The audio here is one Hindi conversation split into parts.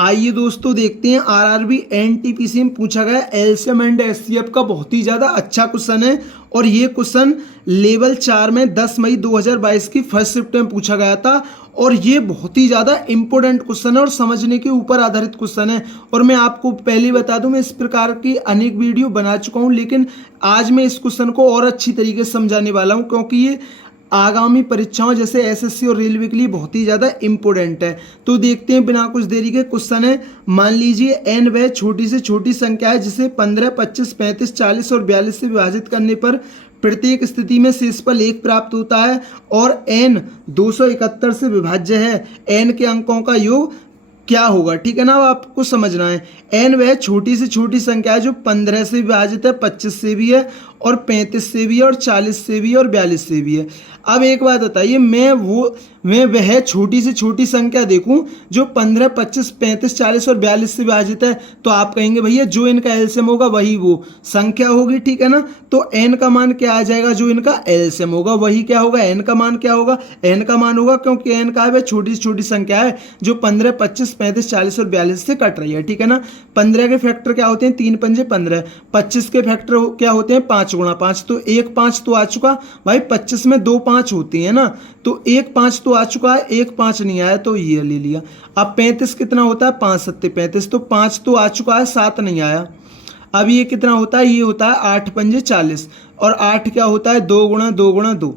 आइए दोस्तों देखते हैं आरआरबी एनटीपीसी में पूछा गया एलसीएम एंड एचसीएफ का बहुत ही ज़्यादा अच्छा क्वेश्चन है। और ये क्वेश्चन लेवल 4 में 10 मई 2022 की फर्स्ट शिफ्ट में पूछा गया था। और ये बहुत ही ज़्यादा इंपॉर्टेंट क्वेश्चन है और समझने के ऊपर आधारित क्वेश्चन है। और मैं आपको पहले बता दूं, मैं इस प्रकार की अनेक वीडियो बना चुका हूं, लेकिन आज मैं इस क्वेश्चन को और अच्छी तरीके से समझाने वाला हूं, क्योंकि ये आगामी परीक्षाओं जैसे एसएससी और रेलवे के लिए बहुत ही ज़्यादा इंपॉर्टेंट है। तो देखते हैं बिना कुछ देरी के। क्वेश्चन है, मान लीजिए एन वह छोटी से छोटी संख्या है जिसे 15, 25, 35, 40 और 42 से विभाजित करने पर प्रत्येक स्थिति में शेषफल 1 प्राप्त होता है और एन 271 से विभाज्य है। एन के अंकों का योग क्या होगा? ठीक है ना, अब आपको समझना है। एन वह छोटी से छोटी संख्या है जो 15 से विभाजित है, 25 से भी है और 35 से भी है और 40 से भी है और 42 से भी है। अब एक बात बताइए, मैं वह छोटी से छोटी संख्या देखूं जो 15, 25, 35, 40 और 42 से विभाजित है, तो आप कहेंगे भैया जो इनका एलसीएम होगा वही वो संख्या होगी। ठीक है ना, तो एन का मान क्या आ जाएगा? जो इनका एलसीएम होगा वही क्या होगा? एन का मान क्या होगा? एन का मान होगा, क्योंकि एन का वह छोटी से छोटी संख्या है जो 15, 25, 35, 40 और 42 से कट रही है। ठीक है ना, 15 के फैक्टर क्या होते हैं? 3 पंजे 15। 25 के फैक्टर क्या होते हैं? 5 गुणा 5। तो 1 5 तो आ चुका भाई, 25 में 2 5 होती है ना, तो 1 5 तो आ चुका है, 1 5 नहीं आया तो ये ले लिया। अब 35 कितना होता है? 5 सत्ते 35, तो 5 तो आ चुका है, 7 नहीं आया। अब ये कितना होता है? ये होता है 8 पंजे 40 और 8 क्या होता है? 2 गुणा 2 गुणा 2।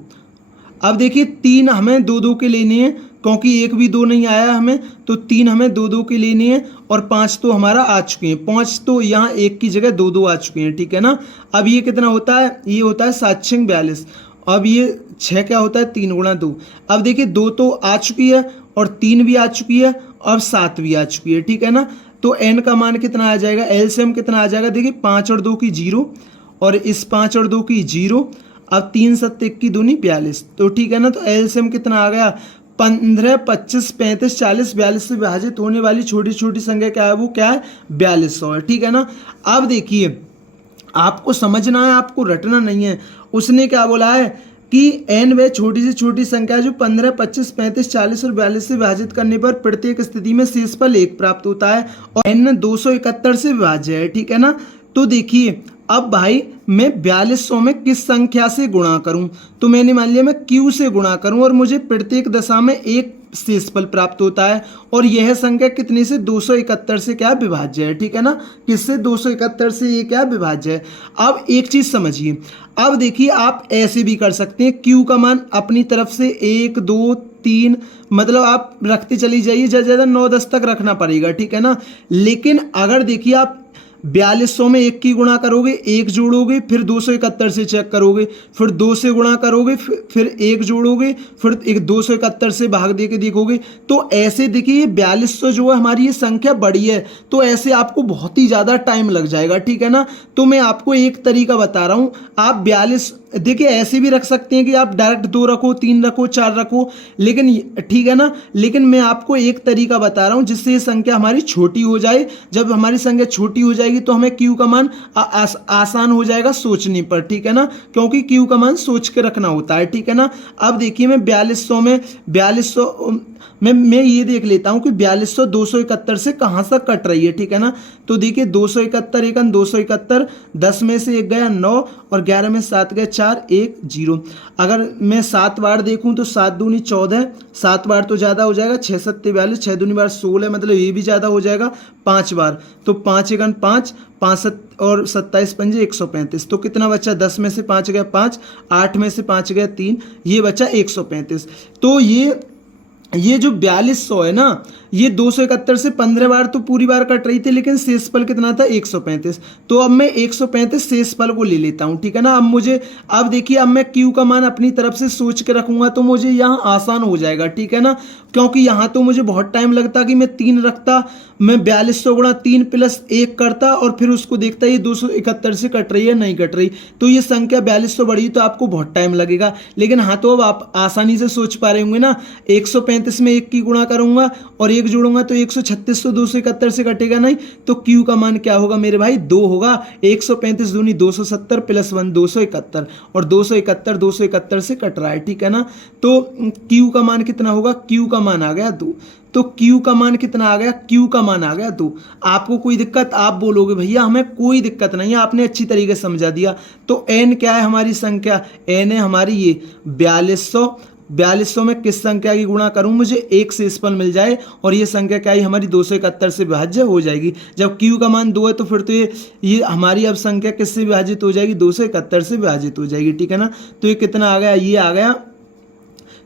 अब देखिए 3 हमें 2 2 के लेने हैं, क्योंकि 1 भी 2 नहीं आया हमें, तो 3 हमें 2 2 के लेने हैं और 5 तो हमारा आ चुके हैं। 5 तो यहाँ 1 की जगह 2 2 आ चुके हैं। ठीक है ना, अब ये कितना होता है? ये होता है 7 6 42। अब ये 6 क्या होता है? 3 गुणा 2। अब देखिए 2 तो आ चुकी है और 3 भी आ चुकी है और 7 भी आ चुकी है। ठीक है ना, तो एन का मान कितना आ जाएगा? एलसीएम कितना आ जाएगा? देखिए 5 और 2 की 0 और इस 5 और 2 की 0। अब 3 7 1 की दूनी 42। तो ठीक है ना, तो एलसीएम कितना आ गया? 15, 25, 35, 40, 42 से विभाजित होने वाली छोटी छोटी संख्या क्या है? वो क्या है? 4200 है। ठीक है ना, अब देखिए आपको समझना है, आपको रटना नहीं है। उसने क्या बोला है कि एन वह छोटी से छोटी संख्या जो 15, 25, 35, 40 और 42 से विभाजित करने पर प्रत्येक स्थिति में शेषफल 1 प्राप्त होता है और एन 271 से विभाज्य है। ठीक है ना, तो देखिए अब भाई मैं 4200 में किस संख्या से गुणा करूं? तो मैंने मान लिया मैं Q से गुणा करूं और मुझे प्रत्येक दशा में एक शेषफल प्राप्त होता है और यह संख्या कितने से? 271 से क्या विभाज्य है। ठीक है ना, किससे? 271 से ये क्या विभाज्य है। अब एक चीज समझिए, अब देखिए आप ऐसे भी कर सकते हैं। Q का मान अपनी तरफ से 1 2 3 मतलब आप रखते चली जाइए, ज़्यादा ज़्यादा 9 10 तक रखना पड़ेगा। ठीक है ना, लेकिन अगर देखिए आप 4200 में 1 की गुणा करोगे, 1 जोड़ोगे, फिर 271 से चेक करोगे, फिर 2 से गुणा करोगे, फिर 1 जोड़ोगे, फिर एक 271 से भाग दे के देखोगे। तो ऐसे देखिए 4200 जो है हमारी ये संख्या बड़ी है, तो ऐसे आपको बहुत ही ज़्यादा टाइम लग जाएगा। ठीक है ना, तो मैं आपको एक तरीका बता रहा हूँ। आप 42 देखिए ऐसे भी रख सकते हैं कि आप डायरेक्ट 2 रखो, 3 रखो, 4 रखो, लेकिन ठीक है ना, लेकिन मैं आपको एक तरीका बता रहा हूँ जिससे ये संख्या हमारी छोटी हो जाए। जब हमारी संख्या छोटी हो जाएगी तो हमें Q का मान आसान हो जाएगा सोचने पर। ठीक है ना, क्योंकि Q का मान सोच के रखना होता है। ठीक है ना, अब देखिए मैं 4200 मैं ये देख लेता हूँ कि 4200 271 से कहाँ तक कट रही है। ठीक है ना, तो देखिए 271 एकन 271, 10 में से 1 गया 9 और 11 में 7 गए 4 1 0। अगर मैं 7 बार देखूं तो 7 दूनी 14, 7 बार तो ज़्यादा हो जाएगा, 6 7 42, 6 दूनी बार 16, मतलब ये भी ज़्यादा हो जाएगा 5 बार, तो 5 एकन 5, 5 7 और 27 पंजे 135। तो कितना बचा? 10 में से 5 गया 5, 8 में से 5 गया 3, ये बचा 135। तो ये जो 4200 है ना, ये 271 से 15 बार तो पूरी बार कट रही थी, लेकिन शेषफल कितना था? 135। तो अब मैं 135 शेषफल को ले लेता हूँ। ठीक है ना, अब देखिए अब मैं Q का मान अपनी तरफ से सोच के रखूंगा तो मुझे यहाँ आसान हो जाएगा। ठीक है ना, क्योंकि यहाँ तो मुझे बहुत टाइम लगता कि मैं 3 रखता, मैं 4200 गुणा 3 प्लस 1 करता और फिर उसको देखता ये 271 से कट रही है नहीं कट रही, तो ये संख्या 4200 बढ़ी तो आपको बहुत टाइम लगेगा। लेकिन हाँ, तो अब आप आसानी से सोच पा रहे होंगे ना, 135 में 1 की गुणा करूंगा और 1 एक जोड़ूंगा तो 136 तो 271 से कटेगा नहीं, तो Q का मान क्या होगा मेरे भाई 2 होगा। 135 दूनी 270 प्लस 1 271, और 271 271 से कट रहा है, ठीक है ना। तो Q का मान कितना होगा, Q का मान आ गया 2। तो Q का मान कितना आ गया, Q का मान आ गया 2। आपको कोई दिक्कत, आप बोलोगे भैया हमें कोई दिक्कत नहीं है, आपने अच्छी तरीके से समझा दिया। तो n क्या है हमारी संख्या, n है हमारी ये 4200। 4200 में किस संख्या की गुणा करूं, मुझे 1 से इस पर मिल जाए, और ये संख्या क्या है हमारी 271 से विभाज्य हो जाएगी। जब Q का मान 2 है तो फिर तो ये हमारी अब संख्या किससे विभाजित हो जाएगी, 271 से विभाजित हो जाएगी, ठीक है ना। तो ये कितना आ गया, ये आ गया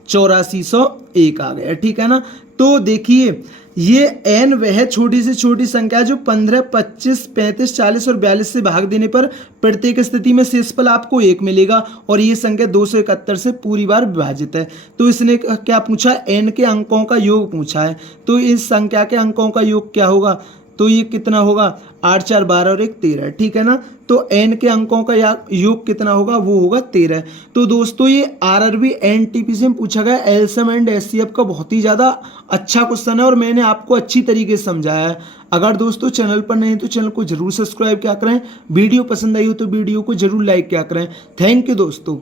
8401 आ गया, ठीक है ना। तो देखिए ये n वह छोटी से छोटी संख्या जो 15, 25, 35, 40 और 42 से भाग देने पर प्रत्येक स्थिति में शेषफल आपको 1 मिलेगा, और ये संख्या 271 से पूरी बार विभाजित है। तो इसने क्या पूछा, n के अंकों का योग पूछा है। तो इस संख्या के अंकों का योग क्या होगा, तो ये कितना होगा 8 4 12 और 1 13, ठीक है ना। तो n के अंकों का योग कितना होगा, वो होगा 13। तो दोस्तों ये RRB NTPC में पूछा गया एलसीएम एंड एचसीएफ का बहुत ही ज़्यादा अच्छा क्वेश्चन है, और मैंने आपको अच्छी तरीके से समझाया है। अगर दोस्तों चैनल पर नहीं तो चैनल को जरूर सब्सक्राइब क्या करें, वीडियो पसंद आई हो तो वीडियो को जरूर लाइक क्या करें। थैंक यू दोस्तों।